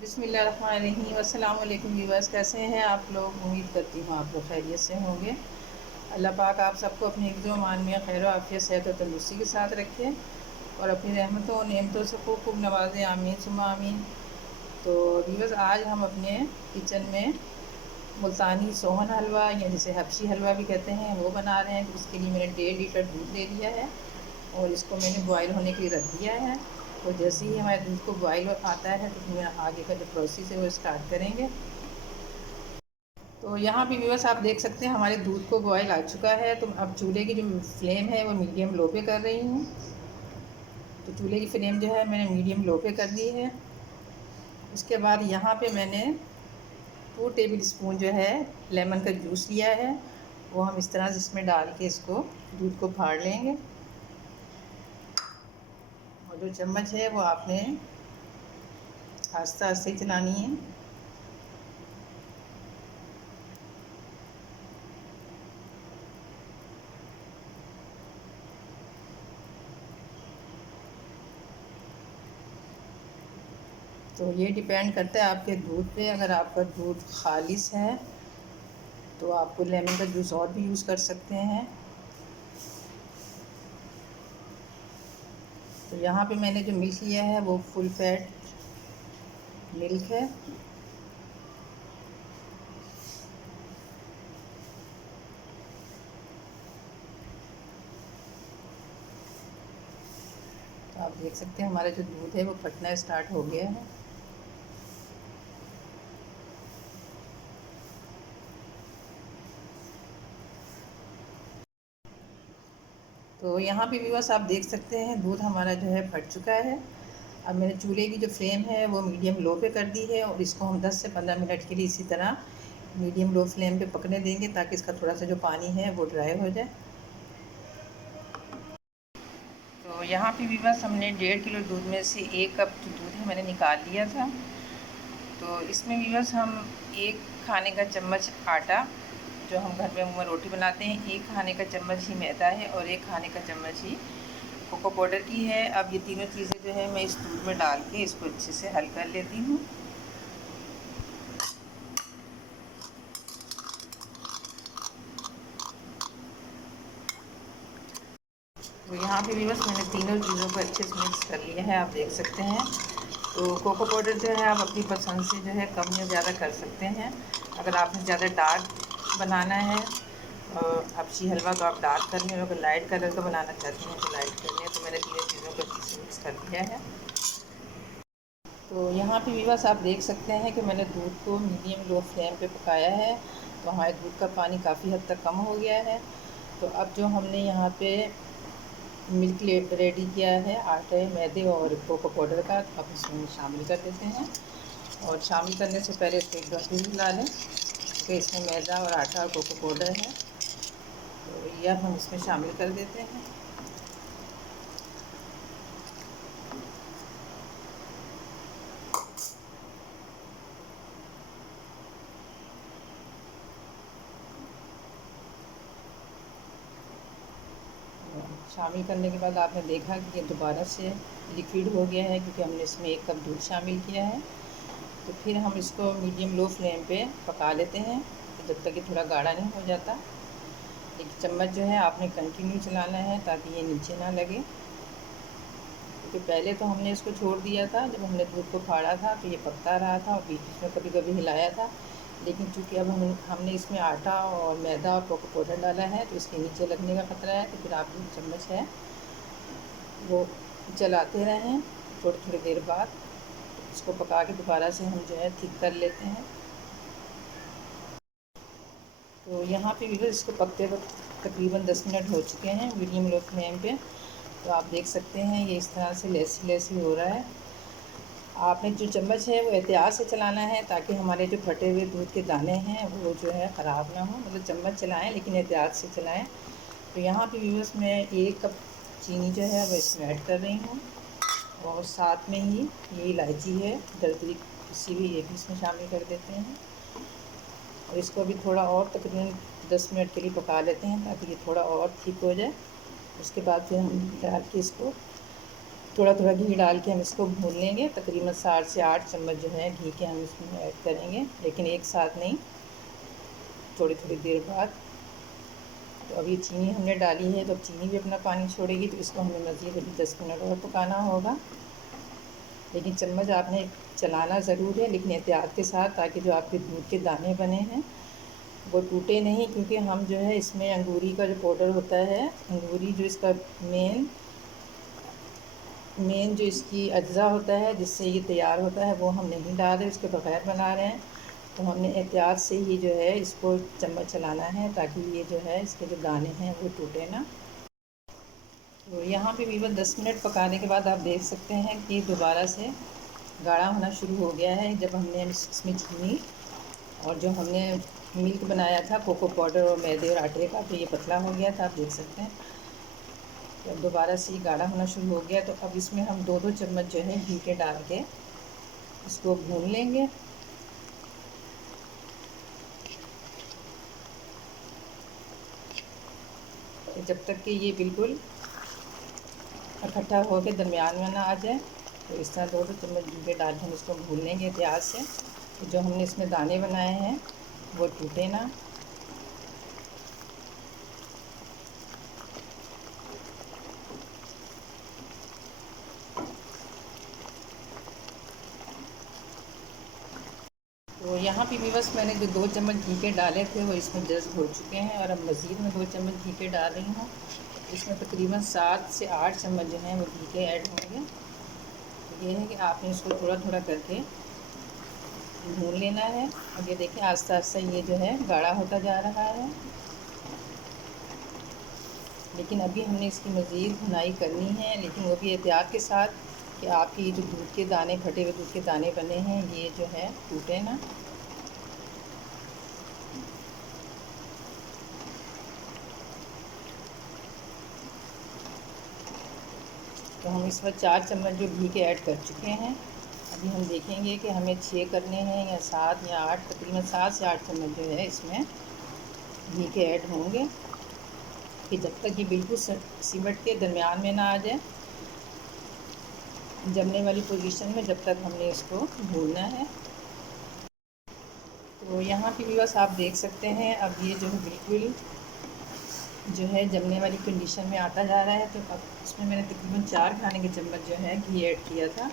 बिस्मिल्लाहिर्रहमानिर्रहीम। अस्सलाम वालेकुम व्यूअर्स, कैसे हैं आप लोग? उम्मीद करती हूँ आप लोग खैरियत से होंगे। अल्लाह पाक आप सबको अपनी हिफ्ज़ व मान में खैर आफ़ियत सेहत और तंदुरुस्ती के साथ रखे और अपनी रहमतों और नेमतों से खूब खूब नवाज़ें। आमीन सुम्मा आमीन। तो व्यूअर्स, आज हम अपने किचन में मुल्तानी सोहन हलवा या जिसे हबशी हलवा भी कहते हैं वो बना रहे हैं। तो इसके लिए मैंने 1.5 लीटर दूध ले लिया है और इसको मैंने बॉयल होने के लिए रख दिया है। तो जैसे ही हमारे दूध को बॉयल आता है तो फिर आगे का जो प्रोसेस है वो स्टार्ट करेंगे। तो यहाँ पे व्यूअर्स आप देख सकते हैं हमारे दूध को बॉयल आ चुका है। तो अब चूल्हे की जो फ्लेम है वो मीडियम लो पे कर रही हूँ। तो चूल्हे की फ्लेम जो है मैंने मीडियम लो पे कर दी है। उसके बाद यहाँ पे मैंने 2 टेबल स्पून जो है लेमन का जूस लिया है, वो हम इस तरह से इसमें डाल के इसको दूध को फाड़ लेंगे। और जो चम्मच है वो आपने आस्ते आस्ते चलानी है। तो ये डिपेंड करता है आपके दूध पे। अगर आपका दूध खालिस है तो आपको लेमन का जूस और भी यूज़ कर सकते हैं। तो यहाँ पे मैंने जो मिल्क लिया है वो फुल फैट मिल्क है। तो आप देख सकते हैं हमारा जो दूध है वो फटना स्टार्ट हो गया है। तो यहाँ पे भी बस आप देख सकते हैं दूध हमारा जो है फट चुका है। अब मैंने चूल्हे की जो फ्लेम है वो मीडियम लो पे कर दी है और इसको हम 10 से 15 मिनट के लिए इसी तरह मीडियम लो फ्लेम पे पकने देंगे ताकि इसका थोड़ा सा जो पानी है वो ड्राई हो जाए। तो यहाँ पे भी बस हमने 1.5 किलो दूध में से 1 कप जो दूध है मैंने निकाल लिया था। तो इसमें भी बस हम 1 खाने का चम्मच आटा, जो हम घर में मुँह में रोटी बनाते हैं, 1 खाने का चम्मच ही मैदा है और 1 खाने का चम्मच ही कोको पाउडर की है। अब ये तीनों चीज़ें जो है मैं इस दूध में डाल के इसको अच्छे से हल कर लेती हूँ। तो यहाँ पे भी बस मैंने तीनों चीज़ों को अच्छे से मिक्स कर लिया है, आप देख सकते हैं। तो कोको पाउडर जो है आप अपनी पसंद से जो है कम या ज़्यादा कर सकते हैं। अगर आपने ज़्यादा डार्क बनाना है और हबशी हलवा तो आप डार्क कर लें, अगर लाइट कलर का बनाना चाहते हैं तो लाइट कर लें। तो मैंने तीनों चीज़ों को अच्छे से मिक्स कर दिया है। तो यहाँ पे भी बस आप देख सकते हैं कि मैंने दूध को मीडियम लो फ्लेम पे पकाया है। तो हमारे दूध का पानी काफ़ी हद तक कम हो गया है। तो अब जो हमने यहाँ पे मिल्क रेडी किया है आटे, मैदे और कोको पाउडर का, तो अब इसमें शामिल कर देते हैं। और शामिल करने से पहले इसको एक दफ़े ही मिला लें कि इसमें मैदा और आटा और कोको पाउडर है। तो यह हम इसमें शामिल कर देते हैं। शामिल करने के बाद आपने देखा कि ये दोबारा से लिक्विड हो गया है क्योंकि हमने इसमें 1 कप दूध शामिल किया है। तो फिर हम इसको मीडियम लो फ्लेम पे पका लेते हैं जब तक ये थोड़ा गाढ़ा नहीं हो जाता। एक चम्मच जो है आपने कंटिन्यू चलाना है ताकि ये नीचे ना लगे, क्योंकि पहले तो हमने इसको छोड़ दिया था जब हमने दूध को फाड़ा था तो ये पकता रहा था और बीच बीच में कभी कभी हिलाया था। लेकिन चूँकि अब हमने इसमें आटा और मैदा और कोको पाउडर डाला है तो इसके नीचे लगने का ख़तरा है। तो फिर आप जो चम्मच है वो चलाते रहें। थोड़ी थोड़ी देर बाद इसको पका के दोबारा से हम जो है थिक कर लेते हैं। तो यहाँ पे भी इसको पकते वक्त तकरीबन 10 मिनट हो चुके हैं मीडियम लो फ्लेम पे। तो आप देख सकते हैं ये इस तरह से लेसी लेसी हो रहा है। आपने जो चम्मच है वो एहतियात से चलाना है ताकि हमारे जो फटे हुए दूध के दाने हैं वो जो है ख़राब ना हो। मतलब चम्मच चलाएं लेकिन एहतियात से चलाएं। तो यहाँ पे व्यूअर्स मैं 1 कप चीनी जो है वो इसमें ऐड कर रही हूँ और साथ में ही ये इलायची है दरदरी पिसी हुई, ये भी इसमें शामिल कर देते हैं। और इसको भी थोड़ा और तकरीबन 10 मिनट के लिए पका लेते हैं ताकि ये थोड़ा और थिक हो जाए। उसके बाद फिर हम डाल के इसको थोड़ा थोड़ा घी डाल के हम इसको भून लेंगे। तकरीबन 7 से 8 चम्मच जो है घी के हम इसमें ऐड करेंगे, लेकिन एक साथ नहीं, थोड़ी थोड़ी देर बाद। तो अब ये चीनी हमने डाली है, तो अब चीनी भी अपना पानी छोड़ेगी, तो इसको हमें मज़ीद अभी 10 मिनट और पकाना होगा। लेकिन चम्मच आपने चलाना ज़रूर है, लेकिन एहतियात के साथ, ताकि जो आपके दूध के दाने बने हैं वो टूटे नहीं, क्योंकि हम जो है इसमें अंगूरी का जो पाउडर होता है, अंगूरी जो इसका मेन जो इसकी अज्जा होता है जिससे ये तैयार होता है, वो हम नहीं डाल रहे, उसके बगैर बना रहे हैं। तो हमने एहतियात से ही जो है इसको चम्मच चलाना है, ताकि ये जो है इसके जो दाने हैं वो टूटे ना। तो यहाँ पे वीवर 10 मिनट पकाने के बाद आप देख सकते हैं कि दोबारा से गाढ़ा होना शुरू हो गया है। जब हमने इसमें चीनी और जो हमने मिल्क बनाया था कोको पाउडर और मैदे और आटे का, तो ये पतला हो गया था, आप देख सकते हैं। तो अब दोबारा से ये गाढ़ा होना शुरू हो गया, तो अब इसमें हम 2-2 चम्मच जो है घी के डाल के इसको भून लेंगे। तो जब तक कि ये बिल्कुल इकट्ठा होकर दरमियान में ना आ जाए, तो इस तरह 2-2 चम्मच घी के डाल के हम इसको भून लेंगे प्याज से। तो जो हमने इसमें दाने बनाए हैं वो टूटे ना। तो यहाँ पे भी बस मैंने जो 2 चम्मच घी के डाले थे वो इसमें जज्ब हो चुके हैं, और अब मज़ीद मैं 2 चम्मच घी के डाल रही हूँ। इसमें तकरीबन 7 से 8 चम्मच जो हैं वो घी के ऐड होंगे। तो ये है कि आपने इसको थोड़ा थोड़ा करके भून लेना है। और ये देखिए आस्ता आस्ता ये जो है गाढ़ा होता जा रहा है, लेकिन अभी हमने इसकी मज़ीद भुनाई करनी है, लेकिन वो भी एहतियात के साथ कि आपकी जो दूध के दाने, फटे हुए दूध के दाने बने हैं, ये जो है टूटे ना। तो हम इस वक्त 4 चम्मच जो घी के ऐड कर चुके हैं। अभी हम देखेंगे कि हमें 6 करने हैं या 7 या 8, तकरीबन 7 से 8 चम्मच जो है इसमें घी के ऐड होंगे, कि जब तक ये बिल्कुल सिमट के दरमियान में ना आ जाए, जमने वाली पोजीशन में, जब तक हमने इसको भूनना है। तो यहाँ पे भी बस आप देख सकते हैं अब ये जो है बिल्कुल जो है जमने वाली कंडीशन में आता जा रहा है। तो अब इसमें मैंने तकरीबन 4 खाने के चम्मच जो है घी ऐड किया था,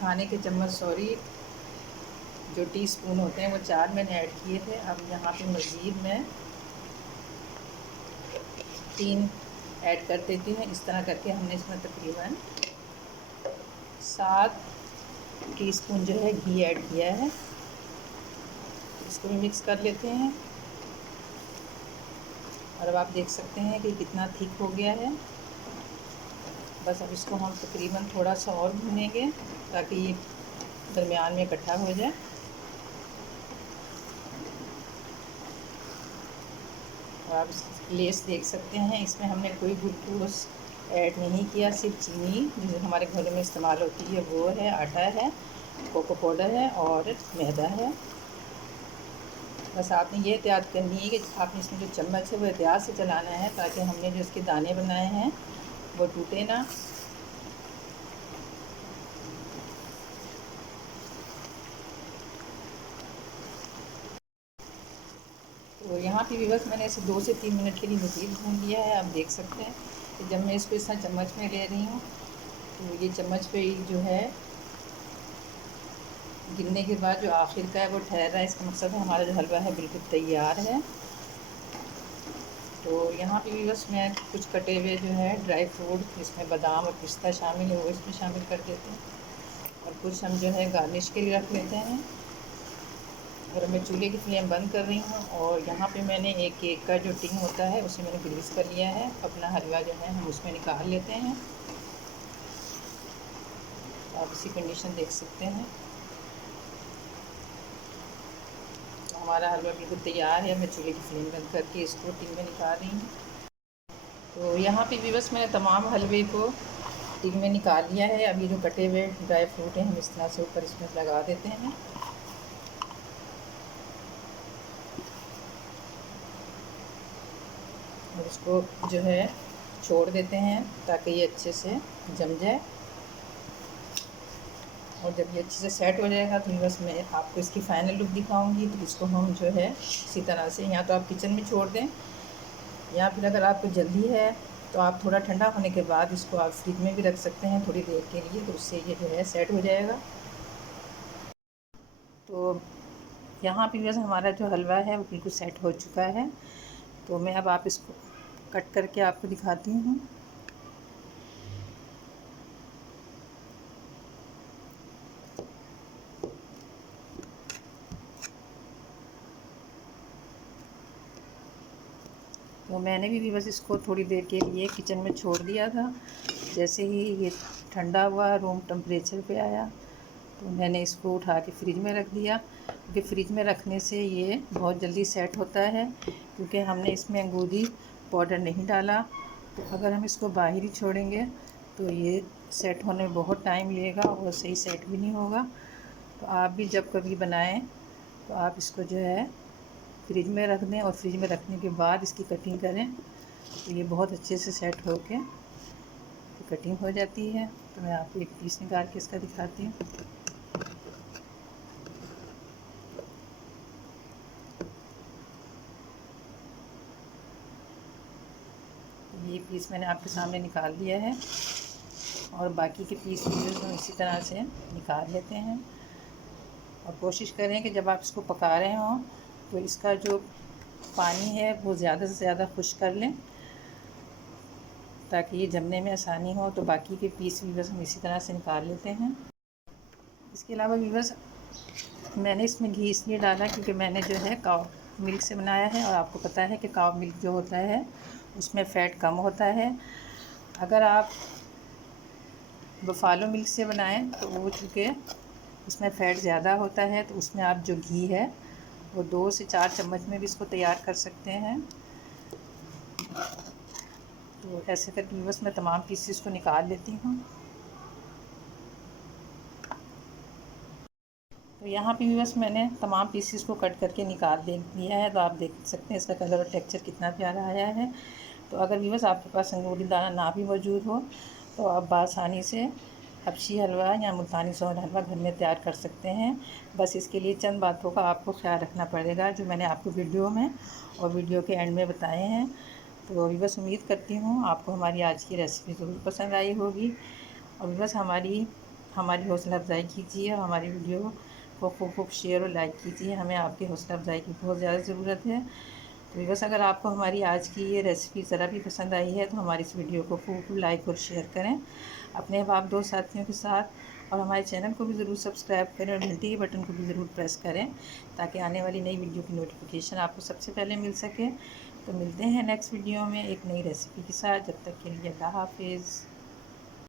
खाने के चम्मच सॉरी, जो टीस्पून होते हैं वो 4 मैंने ऐड किए थे। अब यहाँ पे मज़ीद मैं 3 ऐड कर देती हूँ। इस तरह करके हमने इसमें तकरीबन 7 टीस्पून जो है घी ऐड किया है। इसको भी मिक्स कर लेते हैं। और अब आप देख सकते हैं कि कितना थिक हो गया है। बस अब इसको हम तकरीबन थोड़ा सा और भूनेंगे, ताकि ये दरमियान में इकट्ठा हो जाए। और आप लेस देख सकते हैं, इसमें हमने कोई ग्लूकोज ऐड नहीं किया, सिर्फ चीनी जो हमारे घरों में इस्तेमाल होती है वो है, आटा है, कोको पाउडर है और मैदा है। बस आपने ये एहतियात करनी है कि आपने इसमें जो चम्मच है वो एहतियात से चलाना है, ताकि हमने जो इसके दाने बनाए हैं वो टूटे ना। तो यहाँ पे भी बस मैंने इसे 2 से 3 मिनट के लिए मज़ीद भून लिया है। आप देख सकते हैं कि जब मैं इसको इस तरह चम्मच में ले रही हूँ, तो ये चम्मच पे जो है गिरने के बाद जो आखिर का है वो ठहर रहा है, इसका मतलब है हमारा जो हलवा है बिल्कुल तैयार है। तो यहाँ पे भी बस मैं कुछ कटे हुए जो है ड्राई फ्रूट, जिसमें बादाम और पिस्ता शामिल है, वो इसमें शामिल कर देते हैं, और कुछ हम जो है गार्निश के लिए रख लेते हैं। और मैं चूल्हे की फ्लेम बंद कर रही हूँ, और यहाँ पे मैंने एक केक का जो टिन होता है उसे मैंने ग्रीस कर लिया है। अपना हलवा जो है हम उसमें निकाल लेते हैं। आप इसी कंडीशन देख सकते हैं, हमारा हलवा बिल्कुल तैयार है। मैं चूल्हे की फ्लेम बंद करके इसको टिन में निकाल रही हूँ। तो यहाँ पे भी बस मैंने तमाम हलवे को टिन में निकाल लिया है। अब ये जो कटे हुए ड्राई फ्रूट हैं हम इस तरह से ऊपर इसमें लगा देते हैं, और इसको जो है छोड़ देते हैं ताकि ये अच्छे से जम जाए। और जब ये अच्छे से सेट हो जाएगा तो बस मैं आपको इसकी फ़ाइनल लुक दिखाऊंगी। तो इसको हम जो है इसी तरह से या तो आप किचन में छोड़ दें, या फिर अगर आपको जल्दी है तो आप थोड़ा ठंडा होने के बाद इसको आप फ्रिज में भी रख सकते हैं थोड़ी देर के लिए, तो उससे ये जो है सेट हो जाएगा। तो यहाँ पे बस हमारा जो हलवा है वो बिल्कुल सेट हो चुका है। तो मैं अब आप इसको कट करके आपको दिखाती हूँ। तो मैंने भी बस इसको थोड़ी देर के लिए किचन में छोड़ दिया था। जैसे ही ये ठंडा हुआ, रूम टेम्परेचर पे आया, तो मैंने इसको उठा के फ्रिज में रख दिया। क्योंकि फ्रिज में रखने से ये बहुत जल्दी सेट होता है, क्योंकि हमने इसमें अंगूरी पाउडर नहीं डाला। तो अगर हम इसको बाहर ही छोड़ेंगे तो ये सेट होने में बहुत टाइम लगेगा और सही सेट भी नहीं होगा। तो आप भी जब कभी बनाएं तो आप इसको जो है फ्रिज में रख दें, और फ्रिज में रखने के बाद इसकी कटिंग करें तो ये बहुत अच्छे से सेट होके कटिंग हो जाती है। तो मैं आपको एक पीस निकाल के इसका दिखाती हूँ। ये पीस मैंने आपके सामने निकाल दिया है, और बाकी के पीस भी हम इसी तरह से निकाल लेते हैं। और कोशिश करें कि जब आप इसको पका रहे हों तो इसका जो पानी है वो ज़्यादा से ज़्यादा खुश्क कर लें, ताकि ये जमने में आसानी हो। तो बाकी के पीस भी बस हम इसी तरह से निकाल लेते हैं। इसके अलावा भी बस मैंने इसमें घी इसलिए डाला क्योंकि मैंने जो है काव मिल्क से बनाया है, और आपको पता है कि काव मिल्क जो होता है उसमें फ़ैट कम होता है। अगर आप बफ़ालो मिल्क से बनाएं तो वो चूँकि उसमें फ़ैट ज़्यादा होता है, तो उसमें आप जो घी है वो 2 से 4 चम्मच में भी इसको तैयार कर सकते हैं। तो ऐसे करके बस मैं तमाम पीसेस को निकाल लेती हूँ। तो यहाँ पे भी बस मैंने तमाम पीसेस को कट करके निकाल लिया है। तो आप देख सकते हैं इसका कलर और टेक्सचर कितना प्यारा आया है। तो अगर भी बस आपके पास अंगूरी दाना ना भी मौजूद हो तो आप बासानी से हबशी हलवा या मुल्तानी सोन हलवा घर में तैयार कर सकते हैं। बस इसके लिए चंद बातों का आपको ख्याल रखना पड़ेगा जो मैंने आपको वीडियो में और वीडियो के एंड में बताए हैं। तो अभी बस उम्मीद करती हूँ आपको हमारी आज की रेसिपी ज़रूर पसंद आई होगी। और बस हमारी हौसला अफजाई कीजिए, और हमारी वीडियो को खूब शेयर और लाइक कीजिए। हमें आपकी हौसला अफजाई की बहुत ज़्यादा ज़रूरत है। तो बस अगर आपको हमारी आज की ये रेसिपी ज़रा भी पसंद आई है तो हमारी इस वीडियो को खूब लाइक और शेयर करें अपने आप दोस्त साथियों के साथ, और हमारे चैनल को भी ज़रूर सब्सक्राइब करें और घंटी के बटन को भी ज़रूर प्रेस करें ताकि आने वाली नई वीडियो की नोटिफिकेशन आपको सबसे पहले मिल सके। तो मिलते हैं नेक्स्ट वीडियो में एक नई रेसिपी के साथ। जब तक के लिए अल्लाह हाफिज़।